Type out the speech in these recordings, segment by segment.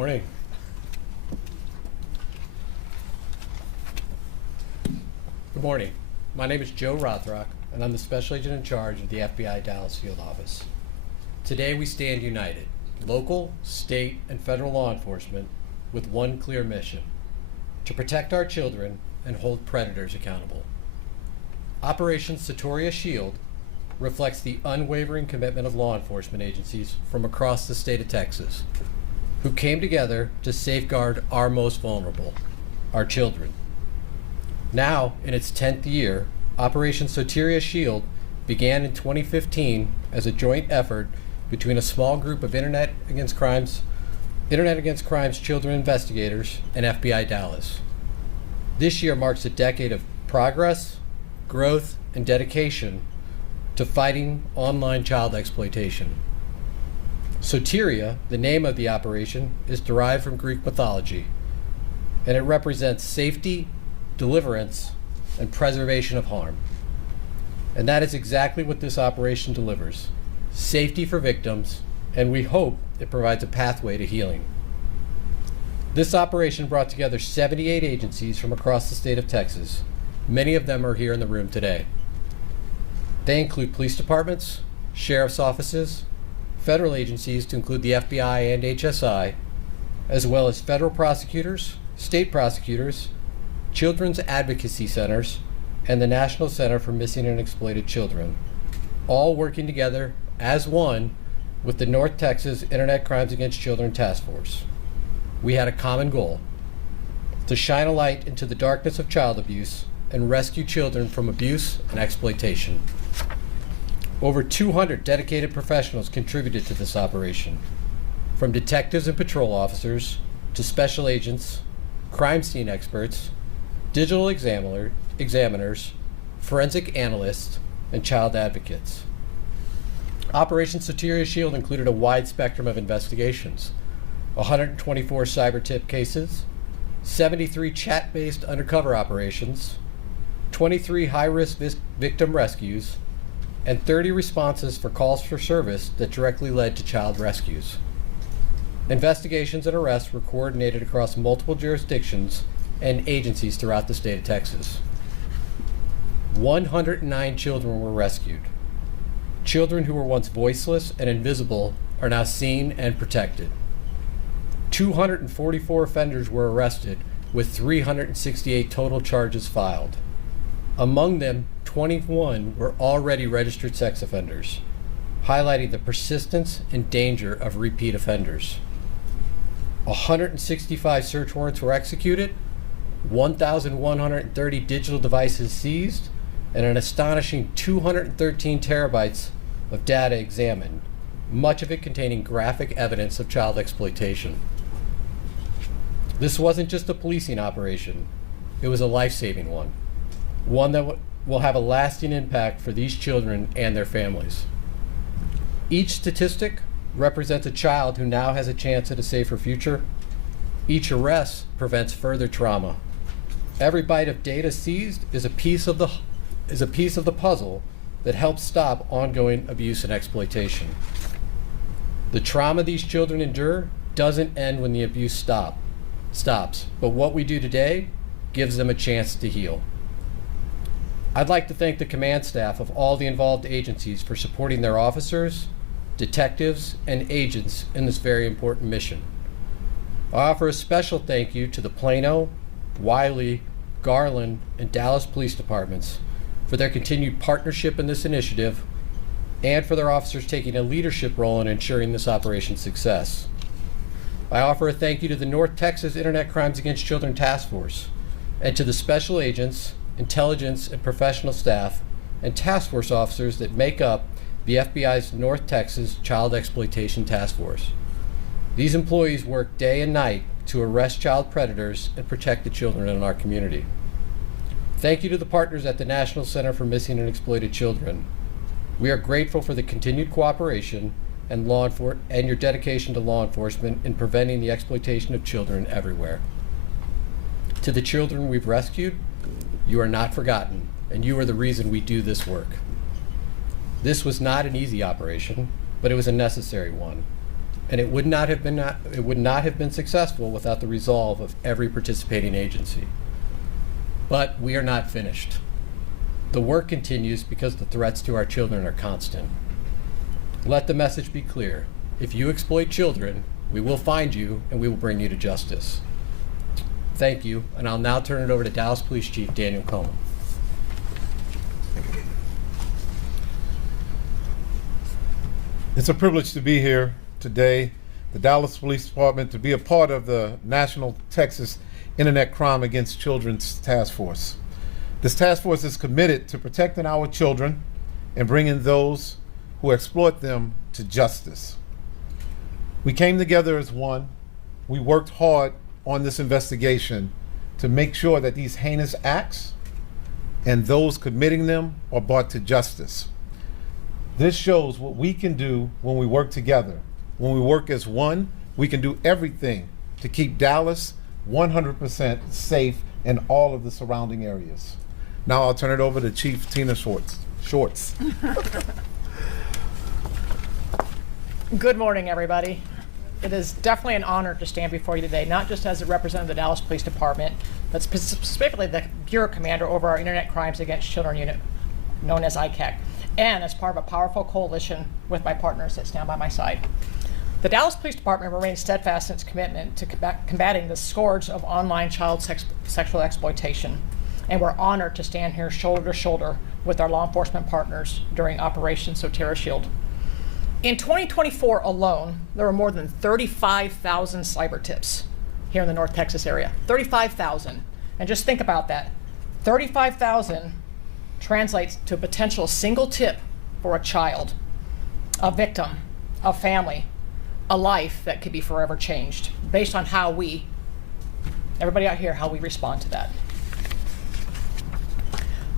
Morning. Good morning. My name is Joe Rothrock, and I'm the Special Agent in charge of the FBI Dallas Field Office. Today we stand united, local, state, and federal law enforcement, with one clear mission: to protect our children and hold predators accountable. Operation Soteria Shield reflects the unwavering commitment of law enforcement agencies from across the state of Texas, who came together to safeguard our most vulnerable, our children. Now, in its 10th year, Operation Soteria Shield began in 2015 as a joint effort between a small group of Internet Against Crimes children investigators and FBI Dallas. This year marks a decade of progress, growth, and dedication to fighting online child exploitation. Soteria, the name of the operation, is derived from Greek mythology, and it represents safety, deliverance, and preservation of harm. And that is exactly what this operation delivers: safety for victims, and we hope it provides a pathway to healing. This operation brought together 78 agencies from across the state of Texas. Many of them are here in the room today. They include police departments, sheriff's offices, federal agencies to include the FBI and HSI, as well as federal prosecutors, state prosecutors, children's advocacy centers, and the National Center for Missing and Exploited Children, all working together as one with the North Texas Internet Crimes Against Children Task Force. We had a common goal: to shine a light into the darkness of child abuse and rescue children from abuse and exploitation. Over 200 dedicated professionals contributed to this operation, from detectives and patrol officers to special agents, crime scene experts, digital examiners, forensic analysts, and child advocates. Operation Soteria Shield included a wide spectrum of investigations: 124 cyber tip cases, 73 chat-based undercover operations, 23 high-risk victim rescues, and 30 responses for calls for service that directly led to child rescues. Investigations and arrests were coordinated across multiple jurisdictions and agencies throughout the state of Texas. 109 children were rescued. Children who were once voiceless and invisible are now seen and protected. 244 offenders were arrested, with 368 total charges filed. Among them, 21 were already registered sex offenders, highlighting the persistence and danger of repeat offenders. 165 search warrants were executed, 1,130 digital devices seized, and an astonishing 213 terabytes of data examined, much of it containing graphic evidence of child exploitation. This wasn't just a policing operation, it was a life-saving one that will have a lasting impact for these children and their families. Each statistic represents a child who now has a chance at a safer future. Each arrest prevents further trauma. Every byte of data seized is a piece of the puzzle that helps stop ongoing abuse and exploitation. The trauma these children endure doesn't end when the abuse stops, but what we do today gives them a chance to heal. I'd like to thank the command staff of all the involved agencies for supporting their officers, detectives, and agents in this very important mission. I offer a special thank you to the Plano, Wiley, Garland, and Dallas Police Departments for their continued partnership in this initiative, and for their officers taking a leadership role in ensuring this operation's success. I offer a thank you to the North Texas Internet Crimes Against Children Task Force, and to the special agents, intelligence, and professional staff, and task force officers that make up the FBI's North Texas Child Exploitation Task Force. These employees work day and night to arrest child predators and protect the children in our community. Thank you to the partners at the National Center for Missing and Exploited Children. We are grateful for the continued cooperation and your dedication to law enforcement in preventing the exploitation of children everywhere. To the children we've rescued, you are not forgotten, and you are the reason we do this work. This was not an easy operation, but it was a necessary one. and it would not have been successful without the resolve of every participating agency. But we are not finished. The work continues because the threats to our children are constant. Let the message be clear. If you exploit children, we will find you and we will bring you to justice. Thank you, and I'll now turn it over to Dallas Police Chief Daniel Coleman. It's a privilege to be here today, the Dallas Police Department, to be a part of the National Texas Internet Crime Against Children's Task Force. This task force is committed to protecting our children and bringing those who exploit them to justice. We came together as one. We worked hard on this investigation to make sure that these heinous acts and those committing them are brought to justice. This shows what we can do when we work together. When we work as one, we can do everything to keep Dallas 100% safe in all of the surrounding areas. Now I'll turn it over to Chief Tina Shorts. Good morning, everybody. It is definitely an honor to stand before you today, not just as a representative of the Dallas Police Department, but specifically the Bureau Commander over our Internet Crimes Against Children Unit, known as ICAC, and as part of a powerful coalition with my partners that stand by my side. The Dallas Police Department remains steadfast in its commitment to combating the scourge of online child sexual exploitation, and we're honored to stand here shoulder to shoulder with our law enforcement partners during Operation Soteria Shield. In 2024 alone, there were more than 35,000 cyber tips here in the North Texas area. 35,000. And just think about that. 35,000 translates to a potential single tip for a child, a victim, a family, a life that could be forever changed based on how we, everybody out here, how we respond to that.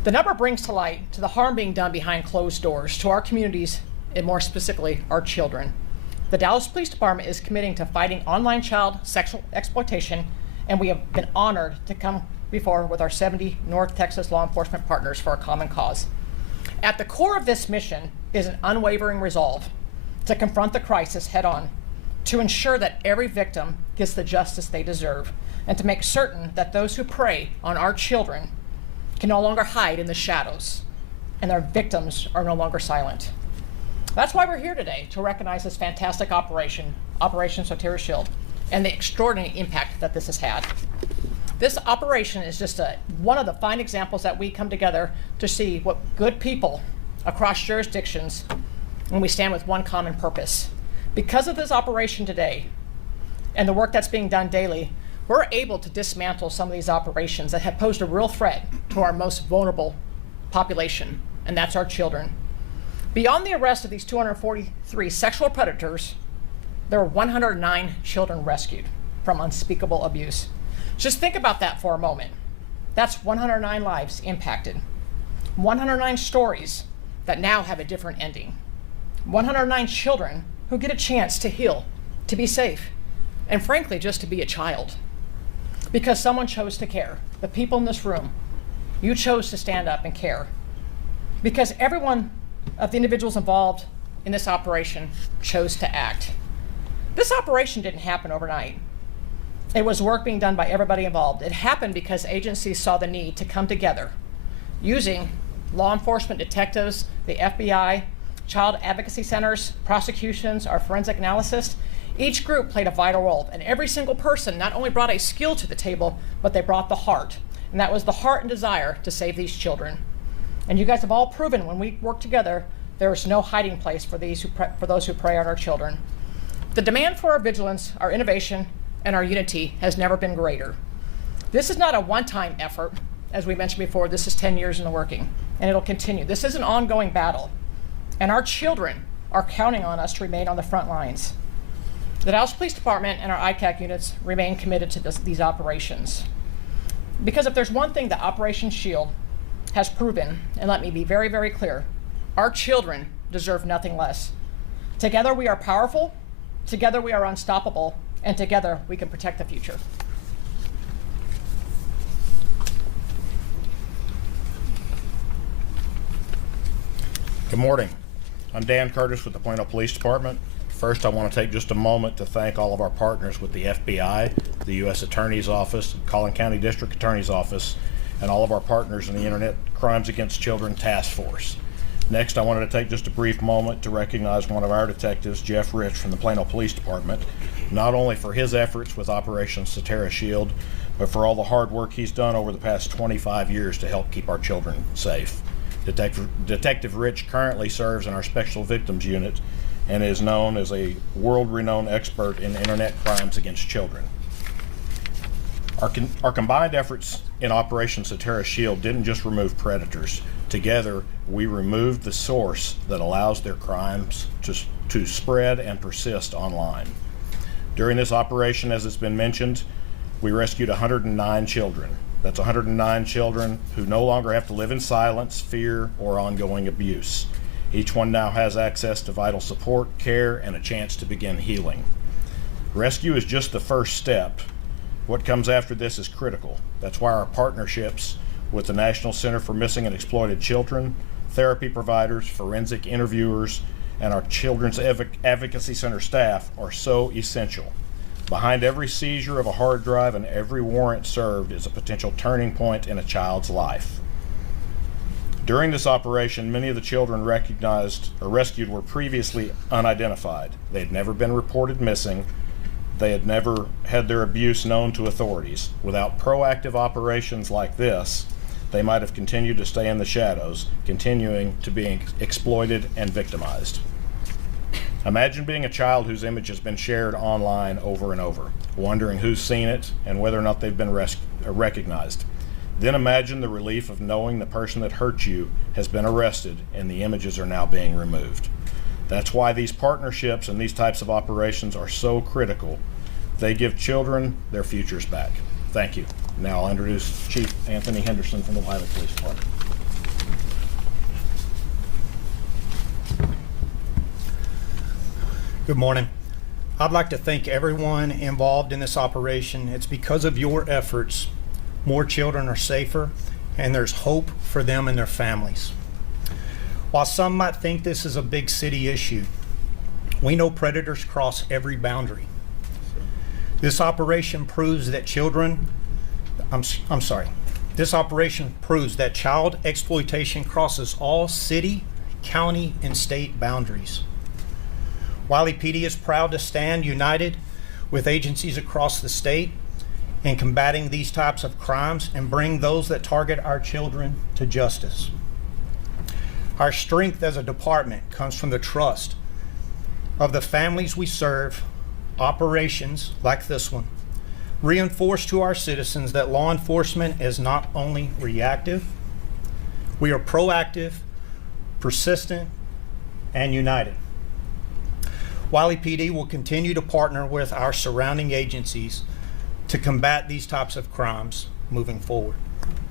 The number brings to light to the harm being done behind closed doors to our communities, and more specifically, our children. The Dallas Police Department is committing to fighting online child sexual exploitation, and we have been honored to come before with our 70 North Texas law enforcement partners for a common cause. At the core of this mission is an unwavering resolve to confront the crisis head on, to ensure that every victim gets the justice they deserve, and to make certain that those who prey on our children can no longer hide in the shadows, and their victims are no longer silent. That's why we're here today, to recognize this fantastic operation, Operation Soteria Shield, and the extraordinary impact that this has had. This operation is just one of the fine examples that we come together to see what good people across jurisdictions, when we stand with one common purpose. Because of this operation today, and the work that's being done daily, we're able to dismantle some of these operations that have posed a real threat to our most vulnerable population, and that's our children. Beyond the arrest of these 243 sexual predators, there were 109 children rescued from unspeakable abuse. Just think about that for a moment. That's 109 lives impacted. 109 stories that now have a different ending. 109 children who get a chance to heal, to be safe, and frankly, just to be a child. Because someone chose to care. The people in this room, you chose to stand up and care. Because everyone of the individuals involved in this operation chose to act. This operation didn't happen overnight. It was work being done by everybody involved. It happened because agencies saw the need to come together using law enforcement detectives, the FBI, child advocacy centers, prosecutions, our forensic analysts. Each group played a vital role, and every single person not only brought a skill to the table, but they brought the heart. And that was the heart and desire to save these children. And you guys have all proven when we work together, there is no hiding place for those who prey on our children. The demand for our vigilance, our innovation, and our unity has never been greater. This is not a one-time effort. As we mentioned before, this is 10 years in the working, and it'll continue. This is an ongoing battle, and our children are counting on us to remain on the front lines. The Dallas Police Department and our ICAC units remain committed to these operations. Because if there's one thing that Operation Shield has proven, and let me be very, very clear, our children deserve nothing less. Together we are powerful, together we are unstoppable, and together we can protect the future. Good morning. I'm Dan Curtis with the Plano Police Department. First, I want to take just a moment to thank all of our partners with the FBI, the U.S. Attorney's Office, Collin County District Attorney's Office, and all of our partners in the Internet Crimes Against Children Task Force. Next, I wanted to take just a brief moment to recognize one of our detectives, Jeff Rich from the Plano Police Department, not only for his efforts with Operation Soteria Shield, but for all the hard work he's done over the past 25 years to help keep our children safe. Detective Rich currently serves in our Special Victims Unit and is known as a world-renowned expert in Internet crimes against children. Our combined efforts in Operation Soteria Shield didn't just remove predators. Together, we removed the source that allows their crimes to spread and persist online. During this operation, as it's been mentioned, we rescued 109 children. That's 109 children who no longer have to live in silence, fear, or ongoing abuse. Each one now has access to vital support, care, and a chance to begin healing. Rescue is just the first step. What comes after this is critical. That's why our partnerships with the National Center for Missing and Exploited Children, therapy providers, forensic interviewers, and our Children's Advocacy Center staff are so essential. Behind every seizure of a hard drive and every warrant served is a potential turning point in a child's life. During this operation, many of the children recognized or rescued were previously unidentified. They had never been reported missing. They had never had their abuse known to authorities. Without proactive operations like this, they might have continued to stay in the shadows, continuing to be exploited and victimized. Imagine being a child whose image has been shared online over and over, wondering who's seen it and whether or not they've been recognized. Then imagine the relief of knowing the person that hurt you has been arrested and the images are now being removed. That's why these partnerships and these types of operations are so critical. They give children their futures back. Thank you. Now I'll introduce Chief Anthony Henderson from the Wiley Police Department. Good morning. I'd like to thank everyone involved in this operation. It's because of your efforts, more children are safer, and there's hope for them and their families. While some might think this is a big city issue, we know predators cross every boundary. This operation proves that This operation proves that child exploitation crosses all city, county, and state boundaries. Wiley PD is proud to stand united with agencies across the state in combating these types of crimes and bring those that target our children to justice. Our strength as a department comes from the trust of the families we serve. Operations like this one reinforce to our citizens that law enforcement is not only reactive, we are proactive, persistent, and united. Wiley PD will continue to partner with our surrounding agencies to combat these types of crimes moving forward.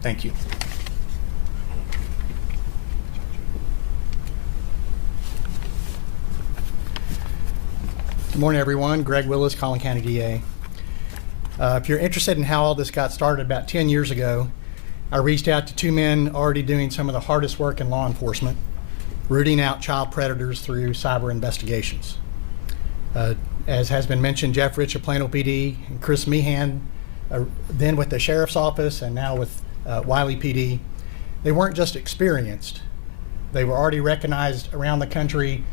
Thank you. Good morning, everyone. Greg Willis, Collin County DA. If you're interested in how all this got started, about 10 years ago, I reached out to two men already doing some of the hardest work in law enforcement, rooting out child predators through cyber investigations. As has been mentioned, Jeff Rich of Plano PD and Chris Meehan, then with the Sheriff's Office and now with Wiley PD, they weren't just experienced. They were already recognized around the country,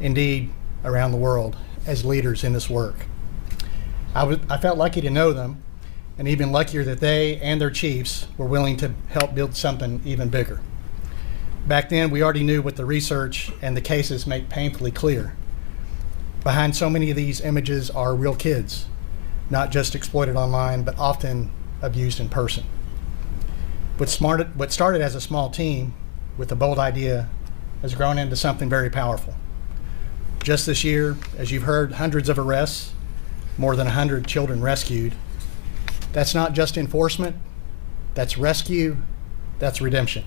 indeed around the world, as leaders in this work. I felt lucky to know them, and even luckier that they and their chiefs were willing to help build something even bigger. Back then, we already knew what the research and the cases make painfully clear. Behind so many of these images are real kids, not just exploited online, but often abused in person. What started as a small team with a bold idea has grown into something very powerful. Just this year, as you've heard, hundreds of arrests, more than 100 children rescued. That's not just enforcement, that's rescue, that's redemption.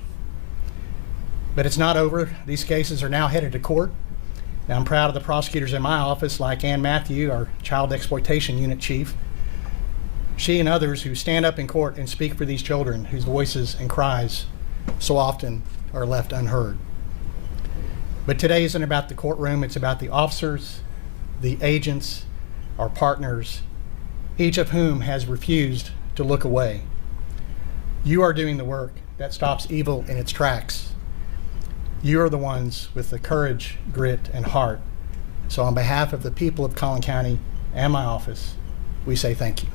But it's not over. These cases are now headed to court. And I'm proud of the prosecutors in my office, like Ann Matthew, our Child Exploitation Unit Chief. She and others who stand up in court and speak for these children whose voices and cries so often are left unheard. But today isn't about the courtroom, it's about the officers, the agents, our partners, each of whom has refused to look away. You are doing the work that stops evil in its tracks. You are the ones with the courage, grit, and heart. So on behalf of the people of Collin County and my office, we say thank you.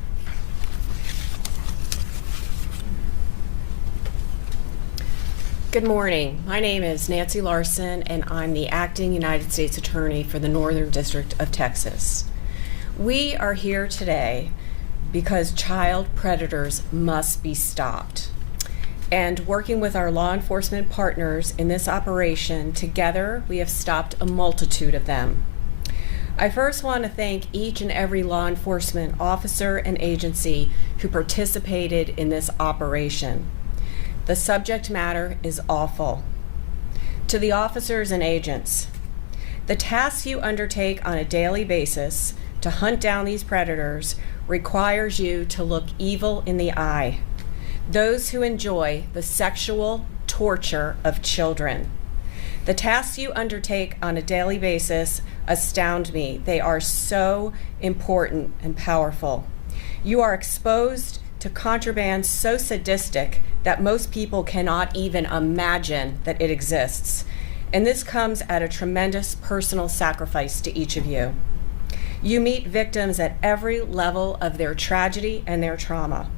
Good morning. My name is Nancy Larson, and I'm the Acting United States Attorney for the Northern District of Texas. We are here today because child predators must be stopped. And working with our law enforcement partners in this operation, together we have stopped a multitude of them. I first want to thank each and every law enforcement officer and agency who participated in this operation. The subject matter is awful. To the officers and agents, the tasks you undertake on a daily basis to hunt down these predators requires you to look evil in the eye. Those who enjoy the sexual torture of children. The tasks you undertake on a daily basis astound me. They are so important and powerful. You are exposed to contraband so sadistic that most people cannot even imagine that it exists. And this comes at a tremendous personal sacrifice to each of you. You meet victims at every level of their tragedy and their trauma.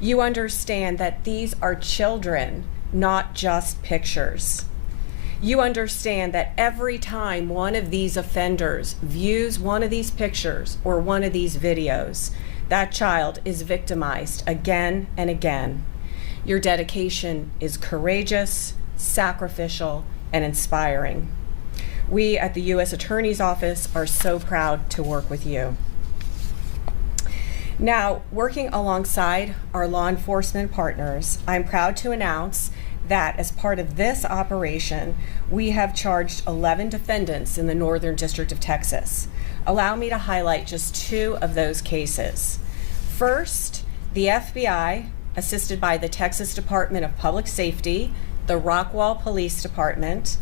You understand that these are children, not just pictures. You understand that every time one of these offenders views one of these pictures or one of these videos, that child is victimized again and again. Your dedication is courageous, sacrificial, and inspiring. We at the U.S. Attorney's Office are so proud to work with you. Now, working alongside our law enforcement partners, I'm proud to announce that as part of this operation, we have charged 11 defendants in the Northern District of Texas. Allow me to highlight just 2 of those cases. First, the FBI, assisted by the Texas Department of Public Safety, the Rockwall Police Department,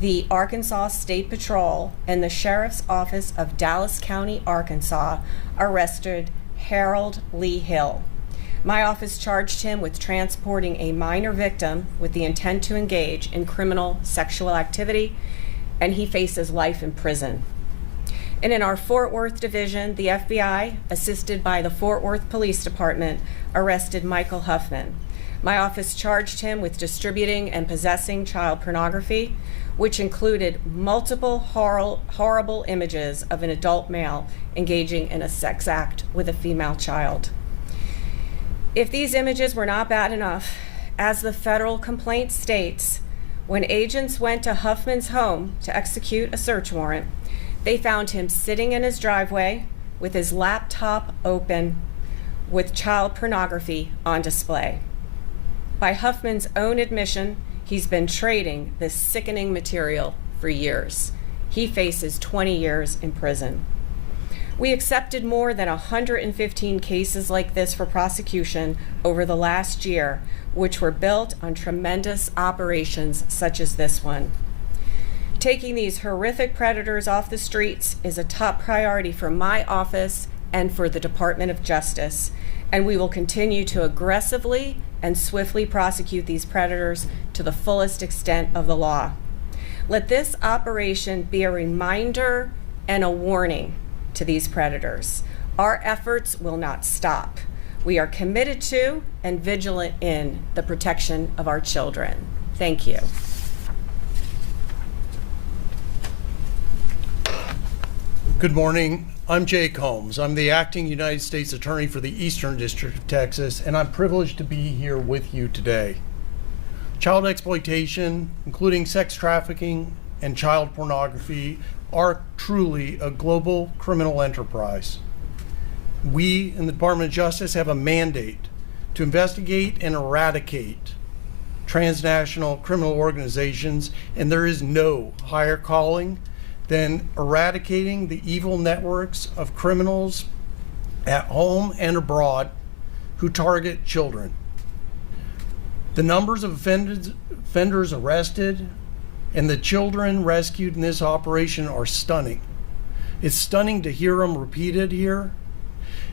the Arkansas State Patrol, and the Sheriff's Office of Dallas County, Arkansas, arrested Harold Lee Hill. My office charged him with transporting a minor victim with the intent to engage in criminal sexual activity, and he faces life in prison. And in our Fort Worth division, the FBI, assisted by the Fort Worth Police Department, arrested Michael Huffman. My office charged him with distributing and possessing child pornography, which included multiple horrible images of an adult male engaging in a sex act with a female child. If these images were not bad enough, as the federal complaint states, when agents went to Huffman's home to execute a search warrant, they found him sitting in his driveway with his laptop open with child pornography on display. By Huffman's own admission, he's been trading this sickening material for years. He faces 20 years in prison. We accepted more than 115 cases like this for prosecution over the last year, which were built on tremendous operations such as this one. Taking these horrific predators off the streets is a top priority for my office and for the Department of Justice, and we will continue to aggressively and swiftly prosecute these predators to the fullest extent of the law. Let this operation be a reminder and a warning to these predators. Our efforts will not stop. We are committed to and vigilant in the protection of our children. Thank you. Good morning. I'm Jake Holmes. I'm the Acting United States Attorney for the Eastern District of Texas, and I'm privileged to be here with you today. Child exploitation, including sex trafficking and child pornography, are truly a global criminal enterprise. We in the Department of Justice have a mandate to investigate and eradicate transnational criminal organizations, and there is no higher calling than eradicating the evil networks of criminals at home and abroad who target children. The numbers of offenders arrested and the children rescued in this operation are stunning. It's stunning to hear them repeated here.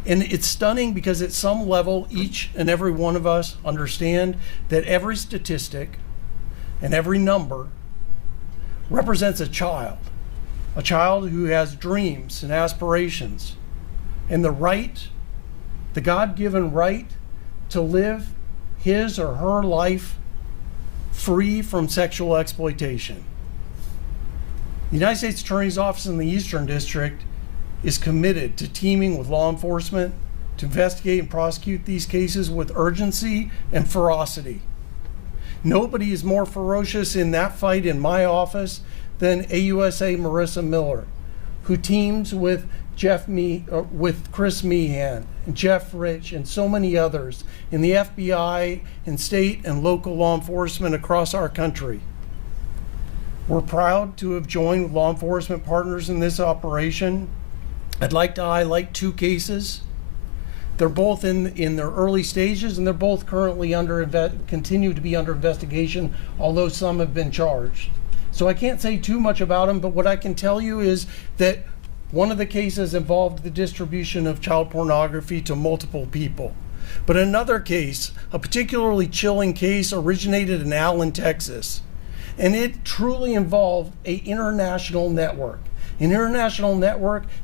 And it's stunning because at some level, each and every one of us understand that every statistic and every number represents a child who has dreams and aspirations, and the God-given right to live his or her life free from sexual exploitation. The United States Attorney's Office in the Eastern District is committed to teaming with law enforcement to investigate and prosecute these cases with urgency and ferocity. Nobody is more ferocious in that fight in my office than AUSA Marissa Miller, who teams with Chris Meehan and Jeff Rich and so many others in the FBI and state and local law enforcement across our country. We're proud to have joined with law enforcement partners in this operation. I'd like to highlight two cases. They're both in their early stages, and they're both currently continue to be under investigation, although some have been charged. So I can't say too much about them, but what I can tell you is that one of the cases involved the distribution of child pornography to multiple people. But another case, a particularly chilling case, originated in Allen, Texas. And it truly involved an international network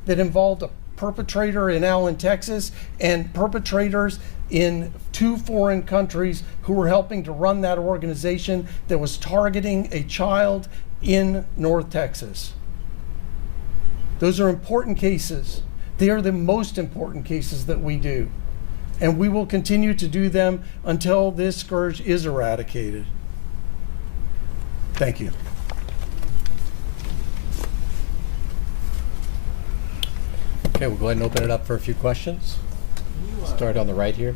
that involved a perpetrator in Allen, Texas, and perpetrators in 2 foreign countries who were helping to run that organization that was targeting a child in North Texas. Those are important cases. They are the most important cases that we do. And we will continue to do them until this scourge is eradicated. Thank you. Okay, we'll go ahead and open it up for a few questions. Start on the right here.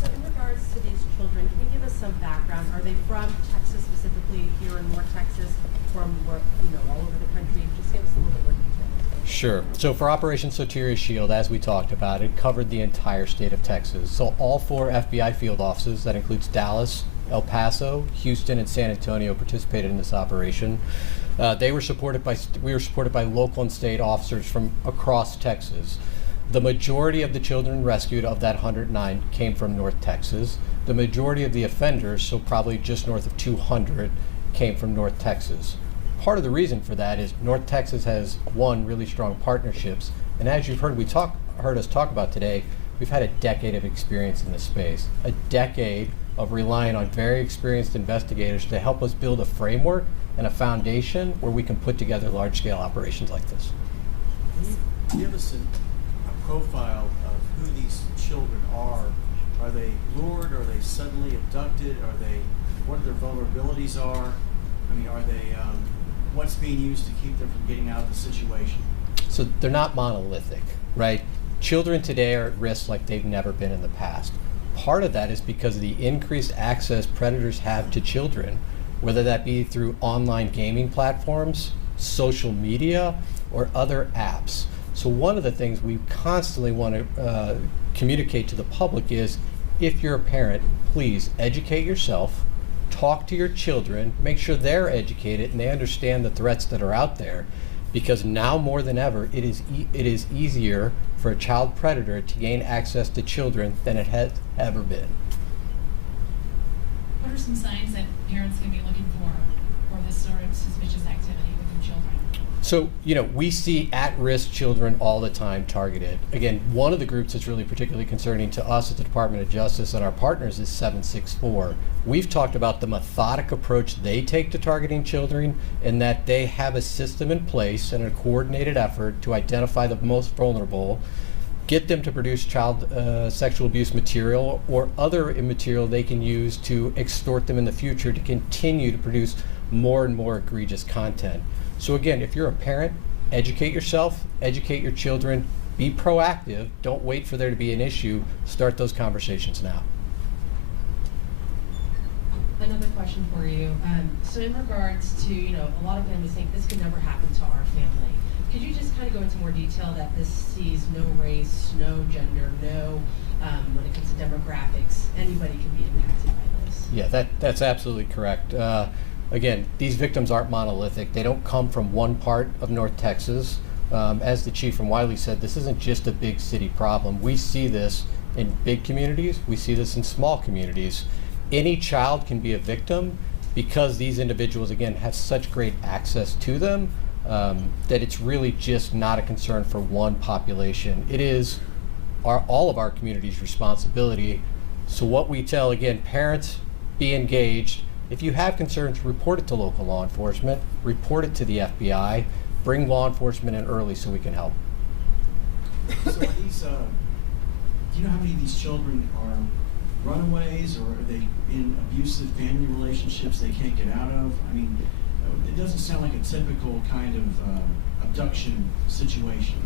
So in regards to these children, can you give us some background? Are they from Texas, specifically here in North Texas, from all over the country? Just give us a little bit more detail. Sure. So for Operation Soteria Shield, as we talked about, it covered the entire state of Texas. So all 4 FBI field offices, that includes Dallas, El Paso, Houston, and San Antonio, participated in this operation. We were supported by local and state officers from across Texas. The majority of the children rescued of that 109 came from North Texas. The majority of the offenders, so probably just north of 200, came from North Texas. Part of the reason for that is North Texas has, one, really strong partnerships, and as you've heard us talk about today, we've had a decade of experience in this space, a decade of relying on very experienced investigators to help us build a framework and a foundation where we can put together large-scale operations like this. Can you give us a profile of who these children are? Are they lured? Are they suddenly abducted? What their vulnerabilities are? I mean, are they, what's being used to keep them from getting out of the situation? So they're not monolithic, right? Children today are at risk like they've never been in the past. Part of that is because of the increased access predators have to children, whether that be through online gaming platforms, social media, or other apps. So one of the things we constantly want to communicate to the public is, if you're a parent, please educate yourself, talk to your children, make sure they're educated and they understand the threats that are out there, because now more than ever, it is easier for a child predator to gain access to children than it has ever been. What are some signs that parents can be looking for this sort of suspicious activity with their children? So, we see at-risk children all the time targeted. Again, one of the groups that's really particularly concerning to us at the Department of Justice and our partners is 764. We've talked about the methodic approach they take to targeting children, and that they have a system in place and a coordinated effort to identify the most vulnerable, get them to produce child sexual abuse material or other material they can use to extort them in the future to continue to produce more and more egregious content. So again, if you're a parent, educate yourself, educate your children, be proactive, don't wait for there to be an issue, start those conversations now. Another question for you. So in regards to, a lot of families think this could never happen to our family. Could you just kind of go into more detail that this sees no race, no gender, no, when it comes to demographics, anybody can be impacted by this? Yeah, that's absolutely correct. Again, these victims aren't monolithic. They don't come from one part of North Texas as the chief from Wiley said, this isn't just a big city problem. We see this in big communities. We see this in small communities. Any child can be a victim because these individuals, again, have such great access to them that it's really just not a concern for one population. It is all of our community's responsibility. So what we tell, again, parents, be engaged. If you have concerns, report it to local law enforcement, report it to the FBI, bring law enforcement in early so we can help. So are these, do you know how many of these children are runaways, or are they in abusive family relationships they can't get out of? I mean, it doesn't sound like a typical kind of abduction situation.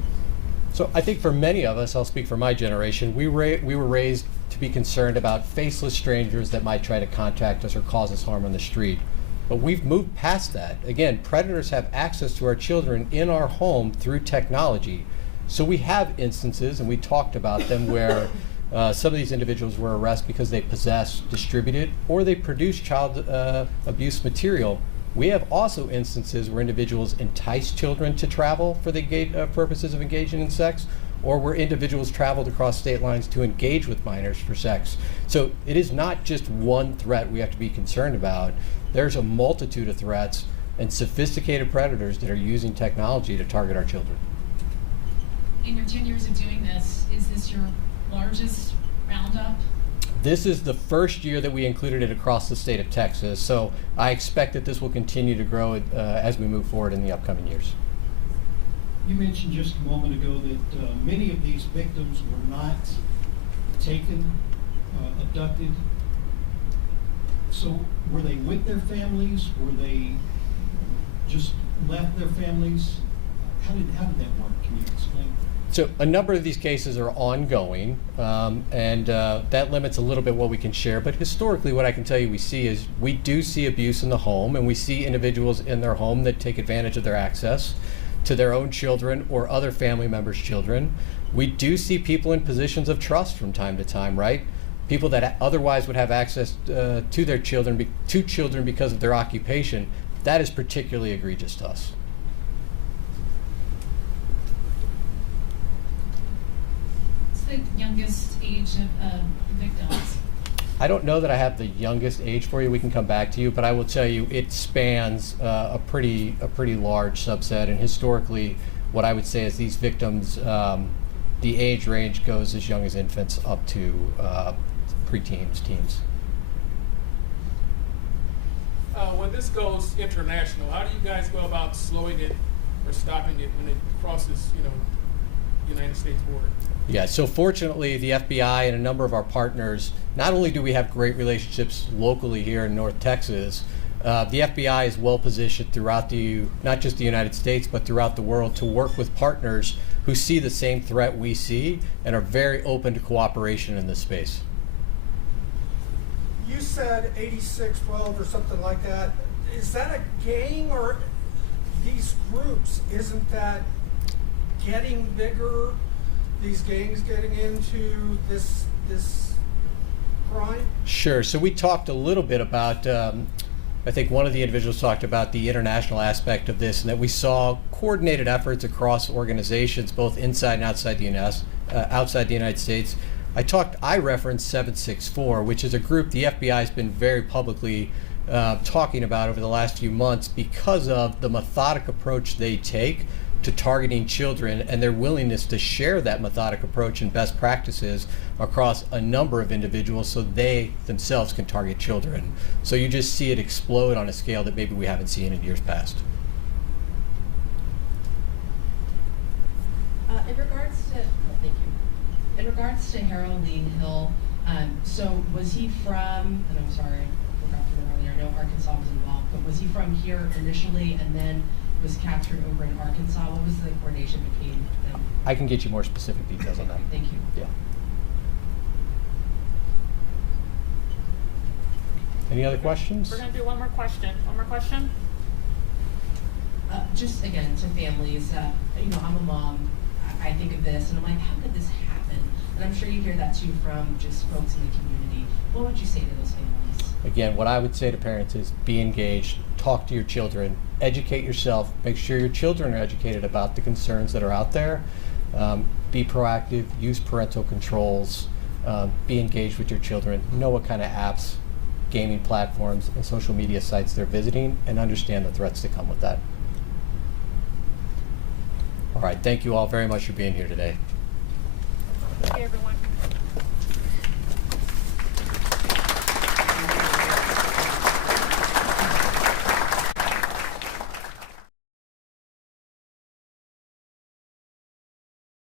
So I think for many of us, I'll speak for my generation, we were raised to be concerned about faceless strangers that might try to contact us or cause us harm on the street. But we've moved past that. Again, predators have access to our children in our home through technology. So we have instances, and we talked about them, where some of these individuals were arrested because they possess, distributed, or they produce child abuse material. We have also instances where individuals entice children to travel for the purposes of engaging in sex, or where individuals traveled across state lines to engage with minors for sex. So it is not just one threat we have to be concerned about. There's a multitude of threats and sophisticated predators that are using technology to target our children. In your 10 years of doing this, is this your largest roundup? This is the first year that we included it across the state of Texas, so I expect that this will continue to grow as we move forward in the upcoming years. You mentioned just a moment ago that many of these victims were not taken, abducted. So were they with their families? Were they just left their families? How did that work? Can you explain? So a number of these cases are ongoing, and that limits a little bit what we can share. But historically, what I can tell you we see is we do see abuse in the home, and we see individuals in their home that take advantage of their access to their own children or other family members' children. We do see people in positions of trust from time to time, right? People that otherwise would have access to their children, because of their occupation. That is particularly egregious to us. The youngest age of victims? I don't know that I have the youngest age for you. We can come back to you, but I will tell you it spans a pretty large subset. And historically, what I would say is these victims, the age range goes as young as infants up to preteens, teens. When this goes international, how do you guys go about slowing it or stopping it when it crosses, United States border? Yeah, so fortunately, the FBI and a number of our partners, not only do we have great relationships locally here in North Texas, the FBI is well positioned throughout not just the United States, but throughout the world to work with partners who see the same threat we see and are very open to cooperation in this space. You said 8612 or something like that. Is that a gang, or these groups, isn't that getting bigger? These gangs getting into this crime? Sure. So we talked a little bit about, I think one of the individuals talked about the international aspect of this, and that we saw coordinated efforts across organizations, both inside and outside the United States. I referenced 764, which is a group the FBI has been very publicly talking about over the last few months because of the methodic approach they take to targeting children and their willingness to share that methodic approach and best practices across a number of individuals so they themselves can target children. So you just see it explode on a scale that maybe we haven't seen in years past. In regards to Harold Lee Hill, so was he from, and I'm sorry, I forgot to know earlier, I know Arkansas was involved, but was he from here initially and then was captured over in Arkansas? What was the coordination between them? I can get you more specific details on that. Thank you. Yeah. Any other questions? We're going to do one more question. One more question? Just again, to families, I'm a mom. I think of this and I'm like, how could this happen? And I'm sure you hear that too from just folks in the community. What would you say to those families? Again, what I would say to parents is be engaged, talk to your children, educate yourself, make sure your children are educated about the concerns that are out there. Be proactive, use parental controls, be engaged with your children, know what kind of apps, gaming platforms, and social media sites they're visiting, and understand the threats that come with that. All right, thank you all very much for being here today.